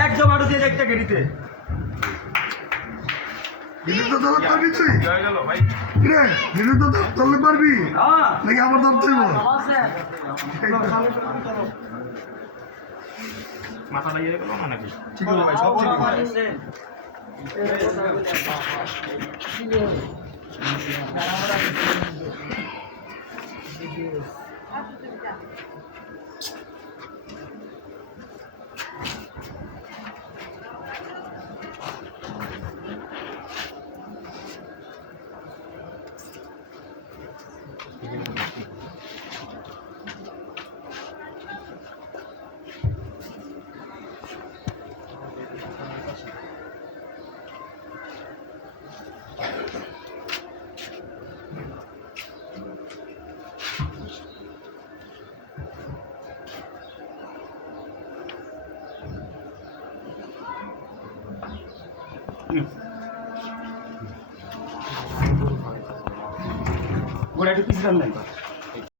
একদম আরো দিয়ে একটা গেড়িতে পারবি নাকি আমার দাম চাইব মাথা লাগিয়ে গেল না নাকি ঠিক আছে ভাই সব ঠিক আছে গোড়া একটু পিছিয়ে নাই